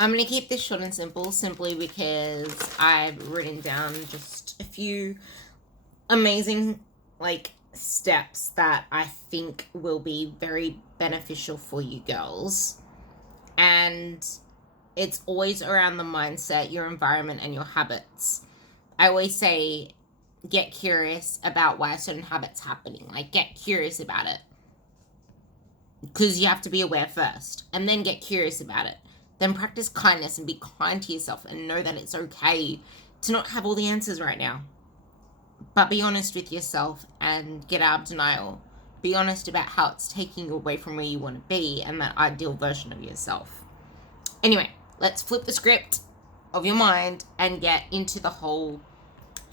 I'm going to keep this short and simple simply because I've written down just a few amazing, steps that I think will be very beneficial for you girls. And it's always around the mindset, your environment, and your habits. I always say, get curious about why a certain habit's happening. Get curious about it. Because you have to be aware first, and then get curious about it. Then practice kindness and be kind to yourself and know that it's okay to not have all the answers right now. But be honest with yourself and get out of denial. Be honest about how it's taking you away from where you want to be and that ideal version of yourself. Anyway, let's flip the script of your mind and get into the whole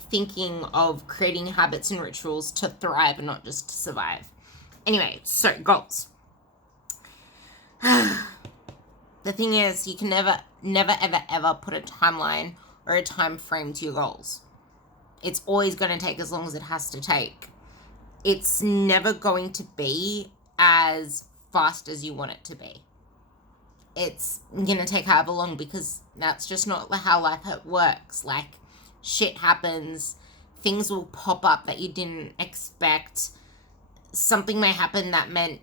thinking of creating habits and rituals to thrive and not just to survive. Anyway, so goals. The thing is, you can never, ever put a timeline or a time frame to your goals. It's always going to take as long as it has to take. It's never going to be as fast as you want it to be. It's going to take however long because that's just not how life works. Shit happens. Things will pop up that you didn't expect. Something may happen that meant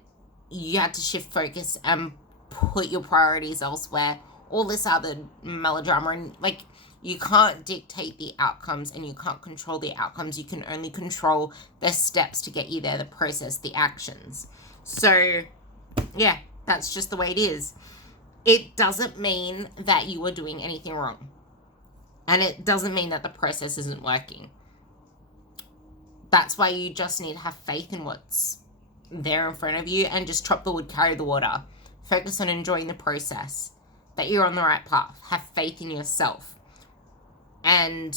you had to shift focus and put your priorities elsewhere. All this other melodrama. And, you can't dictate the outcomes and you can't control the outcomes. You can only control the steps to get you there, the process, the actions. So, yeah, that's just the way it is. It doesn't mean that you are doing anything wrong. And it doesn't mean that the process isn't working. That's why you just need to have faith in what's there in front of you and just chop the wood, carry the water. Focus on enjoying the process, that you're on the right path. Have faith in yourself. And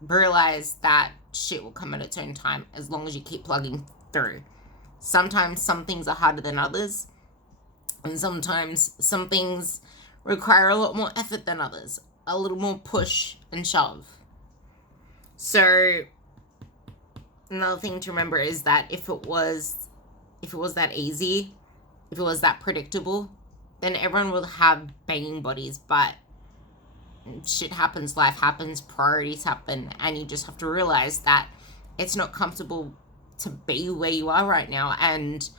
realize that shit will come at its own time as long as you keep plugging through. Sometimes some things are harder than others. And sometimes some things require a lot more effort than others. A little more push and shove. So, another thing to remember is that if it was that easy, if it was that predictable, then everyone would have banging bodies. But shit happens, life happens, priorities happen, and you just have to realize that it's not comfortable to be where you are right now, and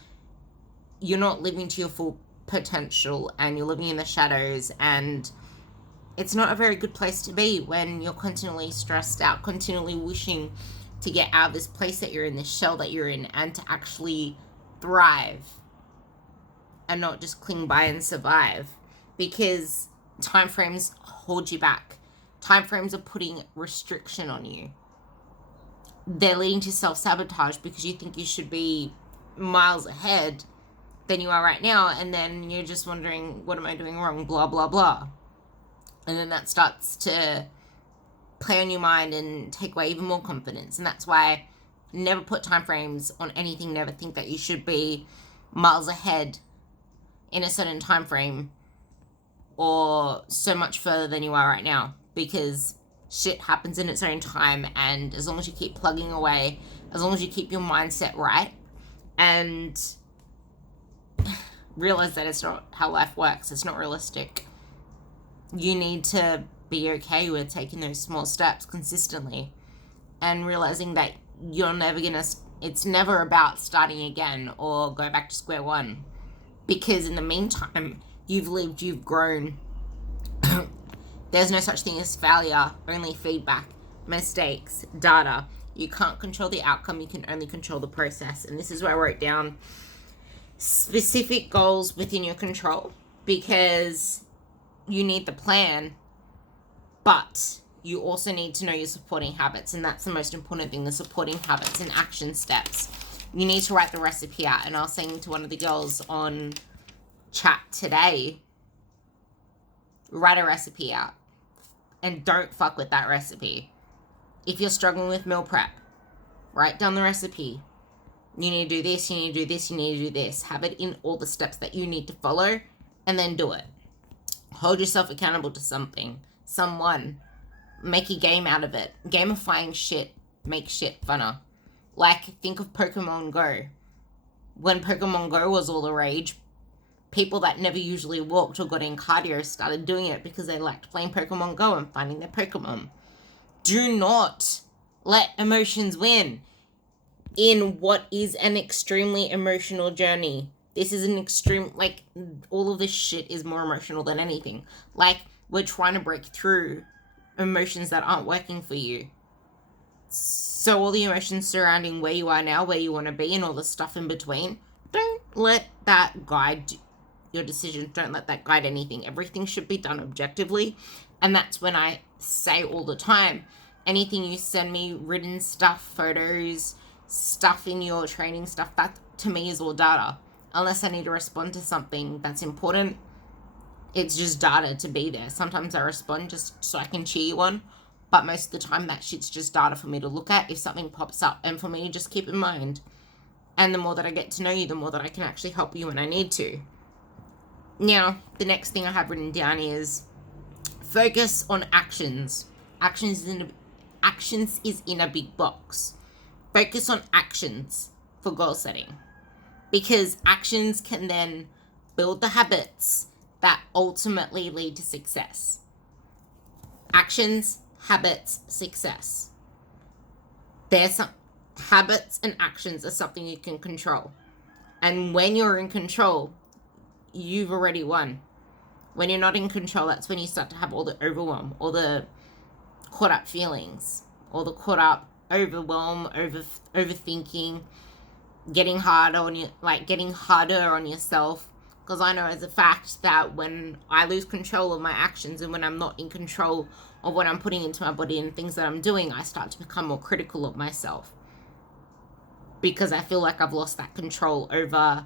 you're not living to your full potential, and you're living in the shadows, and it's not a very good place to be when you're continually stressed out, continually wishing to get out of this place that you're in, this shell that you're in, and to actually thrive and not just cling by and survive, because time frames hold you back. Time frames are putting restriction on you. They're leading to self-sabotage because you think you should be miles ahead than you are right now, and then you're just wondering, what am I doing wrong, blah, blah, blah. And then that starts to play on your mind and take away even more confidence. And that's why never put time frames on anything. Never think that you should be miles ahead in a certain time frame or so much further than you are right now, because shit happens in its own time. And as long as you keep plugging away, as long as you keep your mindset right and realize that it's not how life works, it's not realistic, you need to be okay with taking those small steps consistently and realizing that it's never about starting again or going back to square one, because in the meantime, you've lived, you've grown. There's no such thing as failure, only feedback, mistakes, data. You can't control the outcome, you can only control the process. And this is where I wrote down specific goals within your control, because you need the plan, but you also need to know your supporting habits, and that's the most important thing, the supporting habits and action steps. You need to write the recipe out. And I was saying to one of the girls on chat today, write a recipe out and don't fuck with that recipe. If you're struggling with meal prep, write down the recipe. You need to do this, you need to do this, you need to do this. Have it in all the steps that you need to follow, and then do it. Hold yourself accountable to something, someone. Make a game out of it. Gamifying shit makes shit funner. Think of Pokemon Go. When Pokemon Go was all the rage, People that never usually walked or got in cardio started doing it because they liked playing Pokemon Go and finding their Pokemon. Do not let emotions win in what is an extremely emotional journey. This is an extreme, like, all of this shit is more emotional than anything. Like, we're trying to break through emotions that aren't working for you. So all the emotions surrounding where you are now, where you want to be, and all the stuff in between, don't let that guide your decision. Don't let that guide anything. Everything should be done objectively. And that's when I say all the time, anything you send me, written stuff, photos, stuff in your training stuff, that to me is all data. Unless I need to respond to something that's important, it's just data to be there. Sometimes I respond just so I can cheer you on, but most of the time that shit's just data for me to look at if something pops up, and for me to just keep in mind. And the more that I get to know you, the more that I can actually help you when I need to. Now, the next thing I have written down is focus on actions. Actions is in a big box. Focus on actions for goal setting, because actions can then build the habits that ultimately lead to success. Actions, habits, success. There's some habits and actions are something you can control. And when you're in control, you've already won. When you're not in control, that's when you start to have all the overwhelm, all the caught up feelings, all the caught up overwhelm, overthinking, getting harder on yourself. Because I know as a fact that when I lose control of my actions and when I'm not in control of what I'm putting into my body and things that I'm doing, I start to become more critical of myself. Because I feel like I've lost that control over...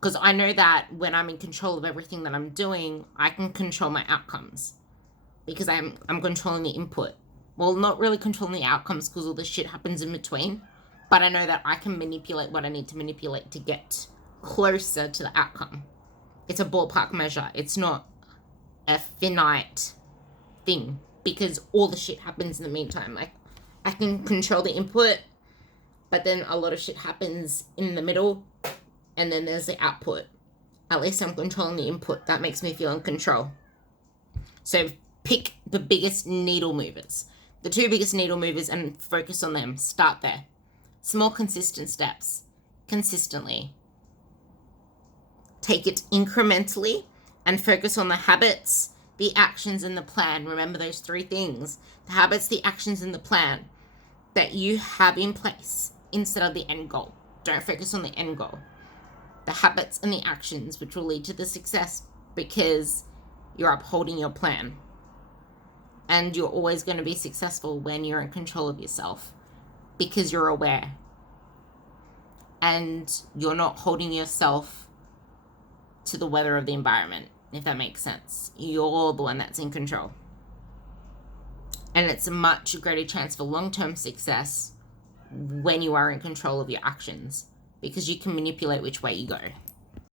Because I know that when I'm in control of everything that I'm doing, I can control my outcomes. Because I'm controlling the input. Well, not really controlling the outcomes because all the shit happens in between. But I know that I can manipulate what I need to manipulate to get closer to the outcome. It's a ballpark measure. It's not a finite thing. Because all the shit happens in the meantime. Like, I can control the input, but then a lot of shit happens in the middle. And then there's the output. At least I'm controlling the input. That makes me feel in control. So pick the biggest needle movers. The 2 biggest needle movers and focus on them. Start there. Small, consistent steps. Consistently. Take it incrementally and focus on the habits, the actions, and the plan. Remember those 3 things. The habits, the actions, and the plan that you have in place instead of the end goal. Don't focus on the end goal. The habits and the actions which will lead to the success, because you're upholding your plan. And you're always going to be successful when you're in control of yourself, because you're aware. And you're not holding yourself to the weather of the environment, if that makes sense. You're the one that's in control. And it's a much greater chance for long-term success when you are in control of your actions, because you can manipulate which way you go.